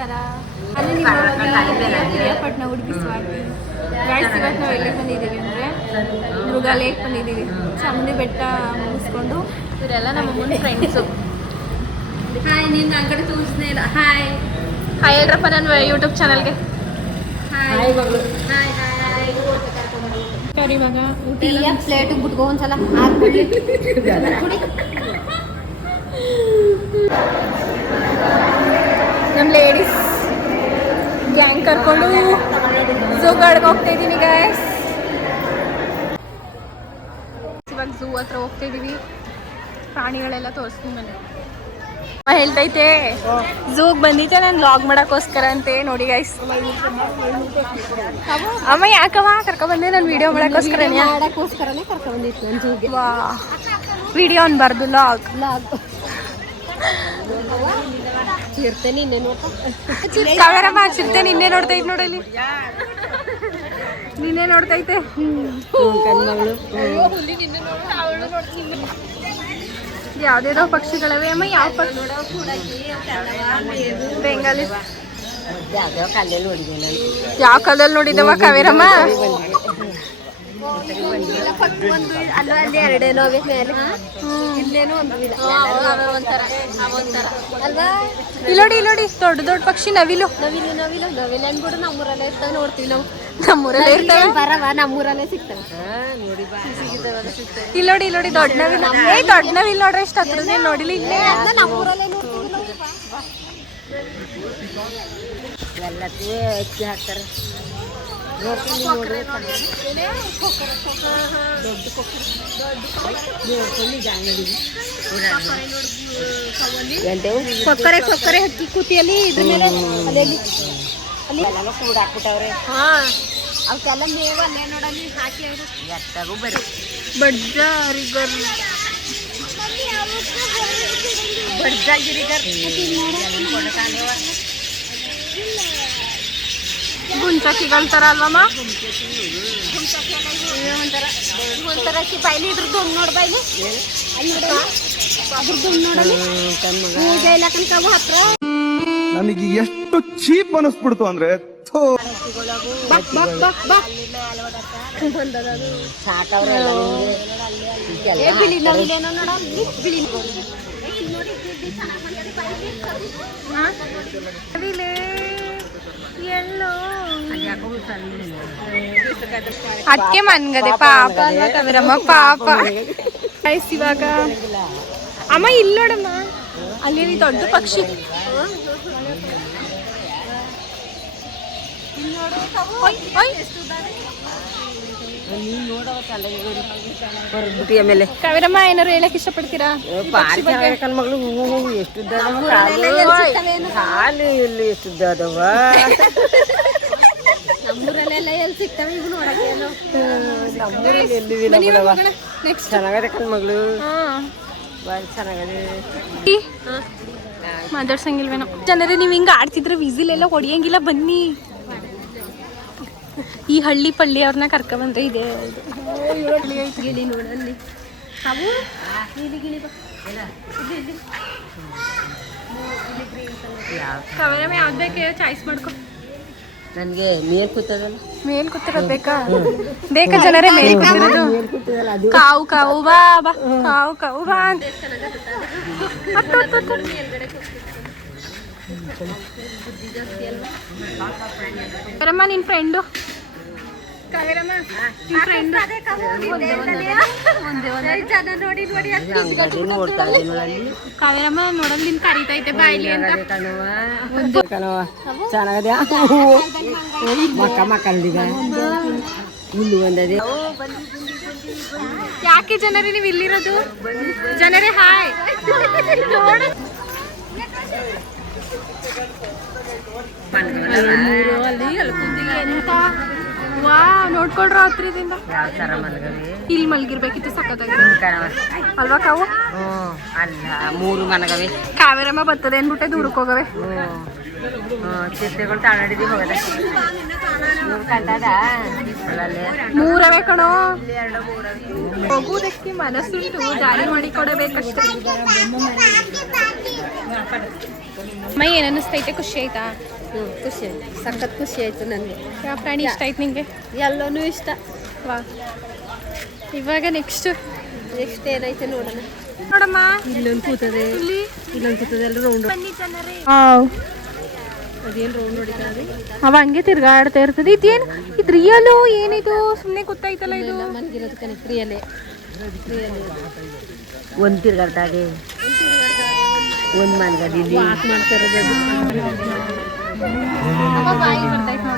ನಮಸ್ಕಾರ. ಅಲ್ಲಿ ಪ್ರಿಯಾಪಟ್ಟಣ ಹುಡುಗಿ ಸ್ವಾತಿ ಗಾಯ್ಸ್. ಇವತ್ತು ನಾವು ಎಲ್ಲಿಗೆ ಬಂದಿದ್ದೀವಿ ಅಂದರೆ ಮೃಗಾಲಯಕ್ಕೆ ಬಂದಿದ್ದೀವಿ. ಚಾಮುಂಡಿ ಬೆಟ್ಟ ಮುಗಿಸ್ಕೊಂಡು ಇವರೆಲ್ಲ ನಮ್ಮ ಅಮ್ಮನ ಫ್ರೆಂಡ್ಸು. ಹಾಯ್, ನಿನ್ನ ಅಂಗಡಿ ತೋರಿಸ್ನೇ ಇಲ್ಲ. ಹಾಯ್ ಹಾಯ್ ಹೇಳ್ರಪ್ಪ ನನ್ನ ಯೂಟ್ಯೂಬ್ ಚಾನಲ್ಗೆ. ಹಾಯ್ ಮಗಳು. Hi hi. ಸರಿ ಮಗ ಪ್ಲೇಟ್ ಬಿಟ್ಕೊ ಒಂದ್ಸಲ ಹಾಕ್ಬಿಡಿ. ನಮ್ಮ ಲೇಡೀಸ್ ಗ್ಯಾಂಗ್ ಕರ್ಕೊಂಡು ಝೂಗಾಡ್ಗೆ ಹೋಗ್ತಾ ಇದ್ದೀವಿ ಗೈಸ್. ಇವಾಗ ಝೂ ಹತ್ರ ಹೋಗ್ತಾ ಇದ್ದೀವಿ. ಪ್ರಾಣಿಗಳೆಲ್ಲ ತೋರಿಸ್ತೀನಿ ಮನೆ ಹೇಳ್ತೈತೆ. ಝೂಗ್ ಬಂದಿದ್ದೆ ನಾನು ವ್ಲಾಗ್ ಮಾಡೋಕ್ಕೋಸ್ಕರ ಅಂತೆ. ನೋಡಿ ಗೈಸ್, ಅಮ್ಮ ಯಾಕಮ್ಮ ಕರ್ಕೊಂಡ್ಬಂದೆ? ನಾನು ವಿಡಿಯೋ ಮಾಡೋಕ್ಕೋಸ್ಕರನೇ ಕರ್ಕೊಂಡ್ಬಂದಿತ್ತು ನಾನು ಝೂಗೆ. ವಾ, ವಿಡಿಯೋ ಅನ್ಬಾರ್ದು, ಲಾಗ್. ಚಿರ್ತೆ ನಿನ್ನೆ ಕಾವೇರಮ್ಮ, ಚಿರ್ತೆ ನಿನ್ನೆ ನೋಡ್ತೈತೆ ನೋಡಲ್ಲಿ. ನಿನ್ನೆ ನೋಡ್ತೈತೆ. ಯಾವ್ದೇದೋ ಪಕ್ಷಿಗಳವೆ ಅಮ್ಮ. ಯಾವ ಪಕ್ಷಿ? ಬೆಂಗಾಲಿ. ಯಾವ ಕಾಲದಲ್ಲಿ ನೋಡಿದವ ಕಾವೇರಮ್ಮ? ಎರಡೇನೋ ಇಲ್ಲೋಡಿ ಇಲ್ಲೋಡಿ, ದೊಡ್ಡ ದೊಡ್ಡ ಪಕ್ಷಿ. ನವಿಲು ನವಿಲು ನವಿಲು ನವಿಲು ಅನ್ಬಿಟ್ಟು ನಮ್ಮೂರಲ್ಲೇ ಇರ್ತಾವೆ. ನೋಡ್ತೀವಿ ನಾವು, ನಮ್ಮೂರಲ್ಲೇ ಇರ್ತಾವೆ. ಬರವ ನಮ್ಮೂರಲ್ಲೇ ಸಿಗ್ತವೆ. ಇಲ್ಲೋಡಿ ಇಲ್ಲೋಡಿ, ದೊಡ್ಡ ನವಿಲು. ದೊಡ್ಡ ನವಿಲು ನೋಡ್ರಿ, ಇಷ್ಟು ಹತ್ರ ನೋಡಿಲಿ. ಇಲ್ಲೇ ನಮ್ಮೂರಲ್ಲೇ ನೋಡ್ತೀವಿ ನಾವು. ಎಲ್ಲಕ್ಕೂ ಹೆಚ್ಚಿ ಹಾಕ್ತಾರೆ. ಕೊಕ್ಕರೆ ಕೊಕ್ಕರೆ ಹಕ್ಕಿ ಕೂತಿಯಲ್ಲಿ ಇದ್ರ ಮೇಲೆ ಅಲ್ಲಿ ಅಲ್ಲಿ ಕೂಡ ಹಾಕ್ಬಿಟ್ಟವ್ರೆ. ಹಾ, ಅವಕ್ಕೆಲ್ಲ ಮೇವು ಅಲ್ಲೇ ನೋಡಲ್ಲಿ ಹಾಕಿ ಅವರು ಎತ್ತಾಗೂ ಬರೀ ಬಡ್ಜಾರಿಗರ್ ಬಡ್ಜಾಗಿರಿಗರ್ ಗುಂಚಕ್ಕಿಗಳ ಥರ ಅಲ್ವಮ್ಮ? ಒಂಥರ ಬೈಲಿ ಇದ್ರದ್ದು ಒಂದು ನೋಡಿ. ಬೈಲಿ ಅದ್ರದ್ದು ನೋಡಲಿ. ಪೂಜೆ ಇಲ್ಲ ಕನಕ ಹತ್ರ. ನನಗೆ ಎಷ್ಟು ಚೀಪ್ ಅನಿಸ್ಬಿಡ್ತು ಅಂದ್ರೆ ಬಿಳಿ ನವಿಲೇನೋ ನೋಡ. ಬಿಳಿ ಎಲ್ಲೋ ಅದಕ್ಕೆ ಮನ್ಗದೆ. ಪಾಪ ಅಲ್ವಾ ಕವಿರಮ್ಮ, ಪಾಪ. ಇವಾಗ ಅಮ್ಮ ಇಲ್ಲಿ ನೋಡಮ್ಮ, ಅಲ್ಲಿ ದೊಡ್ಡ ಪಕ್ಷಿ. ಕವಿರಮ್ಮ, ಏನಾರು ಹೇಳಕ್ ಇಷ್ಟಪಡ್ತೀರಾ? ಮಗಳು ಎಷ್ಟು ಹಾಲು ಇಲ್ಲಿ ಎಷ್ಟು ಅದವ. ನಮ್ಮೂರಲ್ಲೆಲ್ಲ ಎಲ್ಲಿ ಸಿಗ್ತವೆ ಇವು ನೋಡಕ್ಕೆ. ನಮ್ಮೂರಲ್ಲಿ ಎಲ್ಲಿದಿಲ್ಲ ಬಿಡವ. ಚೆನ್ನಾಗದೆ ಕಣ್ ಮಗಳು, ಭಾಳ ಚೆನ್ನಾಗದೆ. ಮಾತಾಡ್ಸಂಗಿಲ್ವೇನೋ. ಜನರೇ, ನೀವು ಹಿಂಗೆ ಆಡ್ತಿದ್ರೆ ವಿಸಿಲ್ ಎಲ್ಲ ಹೊಡಿಯಂಗಿಲ್ಲ. ಬನ್ನಿ, ಈ ಹಳ್ಳಿ ಪಳ್ಳಿ ಅವ್ರನ್ನ ಕರ್ಕೊಂಡ್ಬಂದ್ರೆ ಇದೆ. ಗಿಳಿ ನೋಡಲ್ಲಿ ಅವು ಗಿಳಿ ಗಿಳಿ. ಕವರಮ್ಮ ಯಾವ್ದು ಬೇಕು ಚಾಯ್ಸ್ ಮಾಡ್ಕೊ. ನನಗೆ ಮೇಲ್ ಕೂತದಲ್ಲ, ಮೇಲ್ ಕೂತಿರೋದು ಬೇಕಾ? ಬೇಕಾ ಜನರೇ ಮೇಲ್ ಕೂತಿರೋದು? ಕಾವು ಕಾವು ಬಾ ಬಾ, ಕಾವು ಕಾವು ಬಾ ಅಂತ. ಕವರಮ್ಮ, ನಿನ್ ಫ್ರೆಂಡು ಕಾವೇರಮ್ಮ, ನಿನ್ ಫ್ರೆಂಡ್ ಕಾವೇರಮ್ಮ ನೋಡೋದು ನಿನ್ ಕರೀತೈತೆ ಬಾಯ್ಲಿ ಅಂತ. ಚೆನ್ನಾಗದೆ ಮಕ್ಕ ಮಕ್ಕಳಿಗ ಇಲ್ಲಿ ಒಂದದೆ. ಯಾಕೆ ಜನರೇ ನೀವು ಇಲ್ಲಿರೋದು? ಜನರೇ ಹಾಯ್. ವಾ, ನೋಡ್ಕೊಳ್ರ ಹತ್ರದಿಂದ. ಇಲ್ಲಿ ಮಲ್ಗಿರ್ಬೇಕಿತ್ತು, ಸಕ್ಕತ್ತಾಗಿದೆ ಅಲ್ವಾ ಕಾವು? ಅಲ್ಲ, 3 ಮನಗವೆ. ಕಾವೇರಮ್ಮ ಬರ್ತದೆ ಅನ್ಬಿಟ್ಟೆ ದೂರಕ್ಕೆ ಹೋಗವೆ. ಚಿರತೆಗಳು ತಾಳಾಡಿದಿ ಹೋಗದ. 3 ಅವೆ ಕಣೋ. ಹೋಗುವುದಕ್ಕೆ ಮನಸ್ಸುಂಟು, ದಾರಿ ಮಾಡಿ ಕೊಡಬೇಕಷ್ಟೇ. ಮೈ ಏನು ಅನ್ನಿಸ್ತೈತೆ? ಖುಷಿ ಆಯ್ತಾ? ಖುಷಿ ಆಯ್ತು, ಸಖತ್ ಖುಷಿ ಆಯ್ತು ನನಗೆ. ಯಾವ ಪ್ರಾಣಿ ಇಷ್ಟ ಆಯ್ತು ನಿಂಗೆ? ಎಲ್ಲನೂ ಇಷ್ಟ. ವಾ, ಇವಾಗ ನೆಕ್ಸ್ಟ್ ಏನೈತೆ ನೋಡೋಣ. ನೋಡಮ್ಮ, ಇಲ್ಲೊಂದು ಕೂತದೆ, ಇಲ್ಲೊಂದು ಕೂತದೆ, ಎಲ್ಲ ರೌಂಡ್. ಅದೇನು ರೌಂಡ್ ಹೊಡಿತಾರೆ, ಅವ ಹಂಗೆ ತಿರ್ಗಾಡ್ತಾ ಇರ್ತದೆ. ಇದೇನು ಇದು ರಿಯಲು? ಏನಿದು ಸುಮ್ಮನೆ ಗೊತ್ತಾಯ್ತಲ್ಲ ಇದು? ಮನ್ಗಿರೋದು ಕನೆಕ್ಟ್ ರಿಯಲೇ. ಒಂದು ತಿರ್ಗಾಡ್ದಾಗೆ ಒಂದು ಮನ್ಗಡಿ ವಾಕ್ ಮಾಡ್ತಾ ಇರೋದು. ಬಾಯಿ ಬರ್ತೈತೆ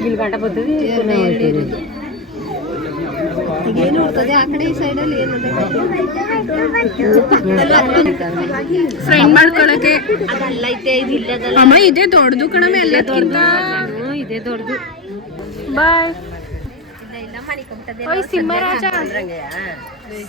ಇಲ್ಲಿ ಗಂಟ ಬರ್ತದೆ, ಏನು ನೋಡ್ತದೆ ಆ ಕಡೆ ಈ ಸೈಡಲ್ಲಿ ಫ್ರೆಂಡ್ ಮಾಡ್ಕೊಳಕ್ಕೆ. ಅದಲ್ಲ ಐತೆ, ಇದು ಇಲ್ಲದಲ್ಲ. ಅಮ್ಮ ಇದೇ ದೊಡ್ಡದು ಕಣಮೆ ಎಲ್ಲದಕ್ಕಿಂತ. ಇದೇ ದೊಡ್ಡದು. ಬಾಯ್. ಓಯ್ ಸಿಂಹ ರಾಜ,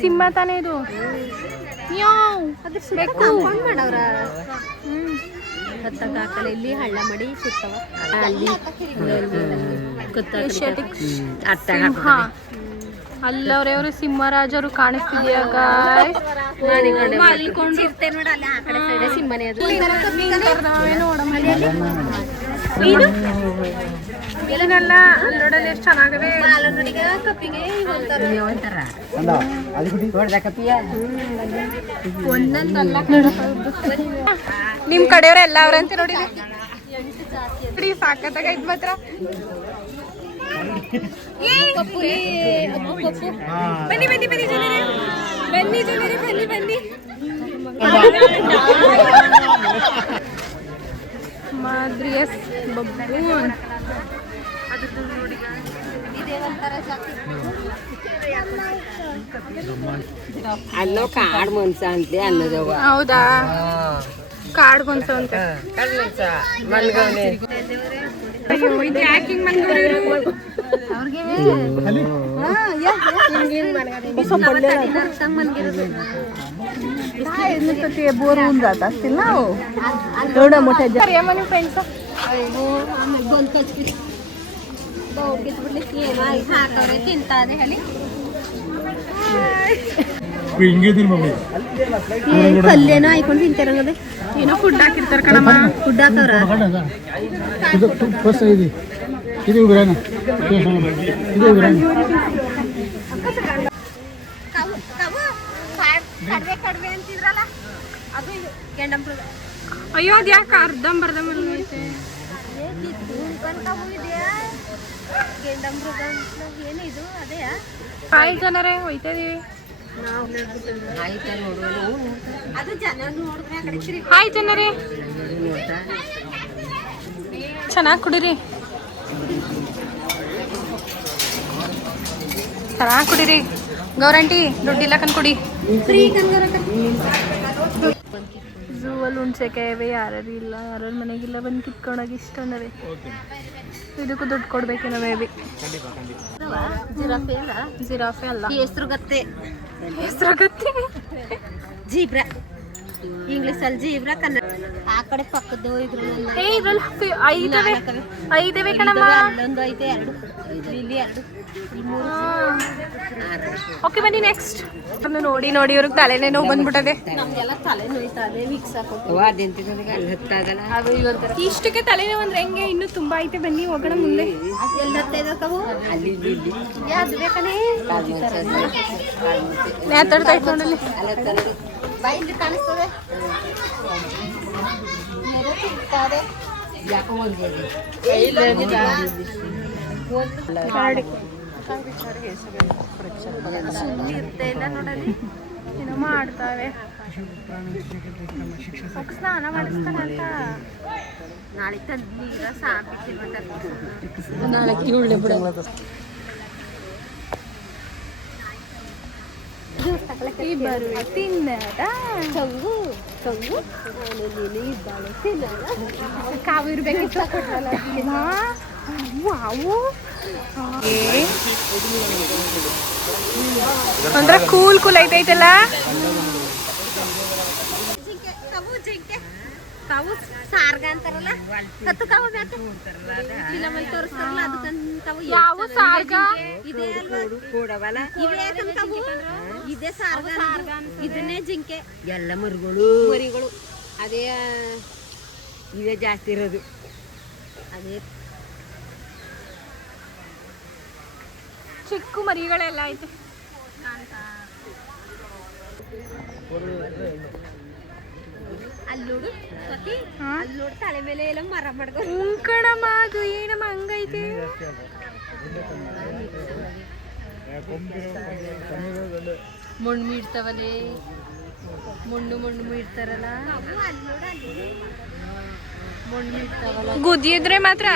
ಸಿಂಹ ತಾನೇ ಇದು. ಕಾಂಪೌಂಡ್ ಮಾಡವ್ರ ಹತ್ತಕ್ಕ ಆ ಕಡೆ ಇಲ್ಲಿ ಹಳ್ಳ ಮಾಡಿ ಸುತ್ತವ ಅಲ್ಲಿ ಸಿಂಹ ಅಲ್ಲವ್ರೆ ಅವರು ಸಿಂಹರಾಜರು ಕಾಣಿಸ್ತಿದ್ಯಾ ಗಾಯ್ಸ್? ಸಿಂಹನೇ ಅದು. ಇದನ್ನೆಲ್ಲ ನೋಡಲು ಎಷ್ಟು ಚೆನ್ನಾಗವೆ. ನಿಮ್ ಕಡೆಯವ್ರ ಎಲ್ಲ ಅವ್ರಂತೆ ನೋಡಿ. ಸಾಕತ್ತಾಗ ಇದ್ ಮಾತ್ರ. ಬನ್ನಿ ಬನ್ನಿ ಬನ್ನಿ ಜನರೇ, ಬನ್ನಿ ಜನರೇ, ಬನ್ನಿ ಬನ್ನಿ. ಮಾದ್ರಿಯಸ್ ಬಬ್ಬೂನ್. ಅಲ್ಲೋ ಕಾಡ್ ಮನ್ಸ ಅಂತೆ ಅನ್ನೋದವ. ಹೌದಾ? ಕಾಡ್ ಮನ್ಸ ಅಂತ. ಅಯ್ಯೋ, ಇದು ಯಾಕೆ ಹಿಂಗ್ ಮನ್ಗವ್ರು? ಬೋರ್ ಉಂದಾತ ಅಷ್ಟಿಲ್ಲ ನೋಡ ಮೊಟ್ಟೆ ಫ್ರೆಂಡ್ಸ್ ತಿಂತಾದೆ ಹೇಳಿ ಪಲ್ಯನೋ ಹಾಕೊಂಡು ತಿಂತಾರಂಗದೆ. ಏನೋ ಫುಡ್ ಹಾಕಿರ್ತಾರ ಕಣಮ್ಮ. ಫುಡ್ ಹಾಕವ್ರ ಅಯ್ಯೋ, ಅದು ಯಾಕೆ ಅರ್ಧಂಬರ್ಧಂಬ ಐತೆ? ಏನಿದು ಅದೇ ಕಾಯಿ ಜನರೇ ಹೋಯ್ತಾ ಇದೀವಿ. ಹಾಯ್ ಜನರೇ, ಚೆನ್ನಾಗಿ ಕುಡೀರಿ, ಚೆನ್ನಾಗಿ ಕುಡೀರಿ. ಗೌರಂಟಿ ದುಡ್ಡಿಲ್ಲ ಕನ್ಕೊಡಿ. ಝೂ ಅಲ್ಲಿ ಹುಣ್ಸೆಕಾಯಿ ಯಾರು ಇಲ್ಲ, ಯಾರ ಮನೆಗಿಲ್ಲ, ಬಂದು ಕಿತ್ಕೊಂಡೋಗಿ ಇಷ್ಟ ಅನ್ನೋದೇ. ಇದಕ್ಕೂ ದುಡ್ಡು ಕೊಡ್ಬೇಕೇನೋ ಮೇ ಬಿ. ಜಿರಾಫೆ ಅಲ್ಲ, ಹೆಸ್ರುಗತ್ತೆ ಜೀಬ್ರಾ. ಇಂಗ್ಲಿಷ್ ಅಲ್ಲಿ ಜೀಬ್ರಾ, ಕನ್ನಡ ಆ ಕಡೆ ಪಕ್ಕದ್ದು ಇದ್ರಲ್ಲಿ ಐದವೆ ಕಣಮ್ಮ. ಅಲ್ಲೊಂದು ಐತೆ, ಎರಡು ಇಲ್ಲಿ, ಎರಡು ಓಕೆ ಬನ್ನಿ ನೆಕ್ಸ್ಟ್. ನೋಡಿ ನೋಡಿ ಇವ್ರಿಗೆ ತಲೆನೇ ನೋವು ಬಂದ್ಬಿಟ್ಟದೆ. ನಮ್ಗೆಲ್ಲ ತಲೆ ನೋಯ್ತದೆ, ವಿಕ್ಸ್ ಹಾಕೋದು. ಇಷ್ಟಕ್ಕೆ ತಲೆನೋವು ಅಂದ್ರೆ ಹೆಂಗೆ? ಇನ್ನೂ ತುಂಬಾ ಐತೆ, ಬನ್ನಿ ಹೋಗೋಣ ಮುಂದೆ. ಯಾವ್ದು ಬೇಕಾನೆ ಮಾತಾಡ್ತಾಯ್ತು ನೋಡಲ್ಲಿ. ಬಾಯಲ್ಲಿ ಕಾಣಿಸ್ತದೆ. ನೋಡಲಿ ಏನೋ ಮಾಡ್ತಾವೆ. ಸ್ನಾನ ಮಾಡಿಸ್ತಾರಂತ. ನಾಳೆ ತಂದೀರ ಸಾಕು ನಾಳೆ ಕಿರುಳ್ಳೆ ಬಿಡ. ಬರುವೆ ತಿನ್ನದ ಚಂಗು ಚಂಗು ನೀನು ಇದ್ದಾಳೆ ತಿನ್ನದ ಕಾವು ಇರ್ಬೇಕಿತ್ತು. ಅಂದ್ರೆ ಕೂಲ್ ಐತೈತಲ್ಲ. ಜಿಂಕೆ ಕವು ಜಿಂಕೆ ಕವು ಸಾರ್ಗ ಅಂತಾರಲ್ಲ ಕತ್ತು ಕವು ಬೇಕು ಫಿಲಮಲ್ಲಿ ತೋರಿಸ್ತಾರಲ್ಲ ಅದಕ್ಕಂತ ಕವು ಯಾವ ಸಾರ್ಗ ಇದೇ ಅಲ್ವಾ ಇವೇ ಕವು ಇದೇ ಸಾರ್ಗ ಇದನ್ನೇ ಜಿಂಕೆ ಎಲ್ಲ ಮರಿಗಳು ಅದೇ ಇವೇ ಜಾಸ್ತಿ ಇರೋದು. ಅದೇ ಚಿಕ್ಕ ಮರಿಗಳೆಲ್ಲ ಐತೆ. ಅಲ್ಲೋಡು ಸತಿ ಅಲ್ಲೋಡು ತಲೆ ಮೇಲೆ ಎಲ್ಲ ಮರ ಮಾಡ್ಕೊಂಡು ಕಣಮ್ಮ ಅದು ಏನಮ್ಮ ಹಂಗೈತೆ. ಮಣ್ಣು ಮೀಡ್ತಾವಲ್ಲೇ ಮಣ್ಣು ಮೀಡ್ತಾರಲ್ಲ ಮಣ್ಣು ಮೀಡ್ತಾವಲ್ಲ ಗುದ್ದಿದ್ರೆ ಮಾತ್ರ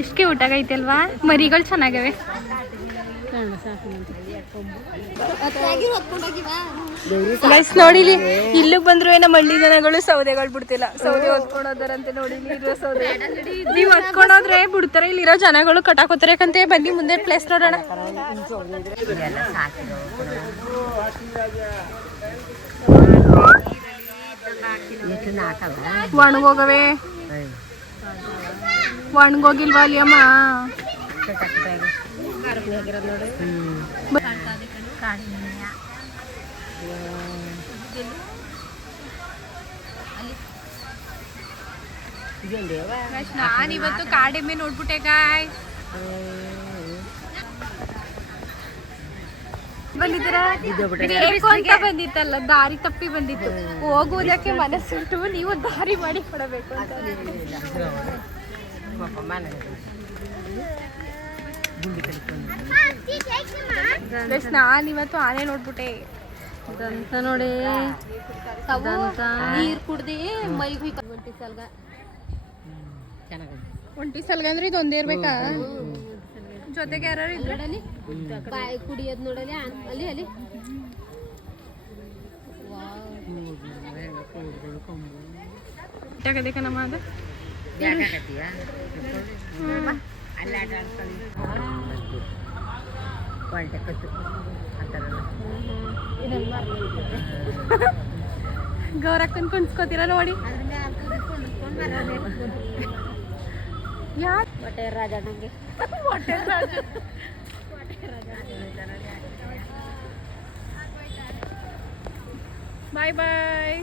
ಎಷ್ಟು ಕ್ಯೂಟ್ ಆಗೈತೆ ಅಲ್ವಾ. ಮರಿಗಳು ಚೆನ್ನಾಗವೆ. ಗೈಸ್ ನೋಡಿಲಿ ಇಲ್ಲಿಗೆ ಬಂದ್ರು ನಮ್ಮ ಹಳ್ಳಿ ಜನಗಳು ಸೌದೆಗಳು ಬಿಡ್ತಿಲ್ಲ. ಸೌದೆ ಹೊತ್ಕೊಂಡೋದಾರಂತೆ ನೋಡಿಲಿ. ಇರೋ ಸೌದೆ ನೀವು ಹೊತ್ಕೊಂಡೋದ್ರೆ ಬಿಡ್ತಾರೆ. ಇಲ್ಲಿರೋ ಜನಗಳು ಕಟಾಕೋತಾರೆ ಯಾಕಂತೆ. ಬನ್ನಿ ಮುಂದೆ ಪ್ಲೇಸ್ ನೋಡೋಣ. ಒಣಗೋಗವೆ. ಒಣಗೋಗಿಲ್ವಾ ಅಲ್ಲಿ ಅಮ್ಮ? ನಾನಿವತ್ತು ಕಾಡೆಮ್ಮೆ ನೋಡ್ಬಿಟ್ಟೆ ಗಾಯ್. ಬಂದಿದ್ದೀರಾ? ಬೇಕು ಅಂತ ಬಂದಿತ್ತಲ್ಲ, ದಾರಿ ತಪ್ಪಿ ಬಂದಿತ್ತು. ಹೋಗುವುದಕ್ಕೆ ಮನಸ್ಸುಂಟು, ನೀವು ದಾರಿ ಮಾಡಿ ಕೊಡಬೇಕು ಅಂತ. ನಾನಿವತ್ತು ಆನೆ ನೋಡ್ಬಿಟ್ಟೆ. ದಂತ ನೋಡಿ ನೀರು ಕುಡ್ದು ಮೈಗೆ ಒಂಟಿ ಸಲ್ಗ ಒಂಟಿ ಸಲ್ಗ ಅಂದ್ರೆ ಇದು ಒಂದೇ ಇರ್ಬೇಕಾ? ಜೊತೆಗೆ ಯಾರು ನೋಡಲಿ ಬಾಯಿ ಕುಡಿಯೋದು ನೋಡಲಿ ಅಲ್ಲಿ ಅಲ್ಲಿ ನಮ್ಮ ಅದು ಗೌರಕ್ಕನ್ ಕುಣ್ಸ್ಕೋತೀರ ನೋಡಿ. ಯಾರು ಹೊಟ್ಟೆ ರಾಜ ನಂಗೆ ಬಾಯ್ ಬಾಯ್.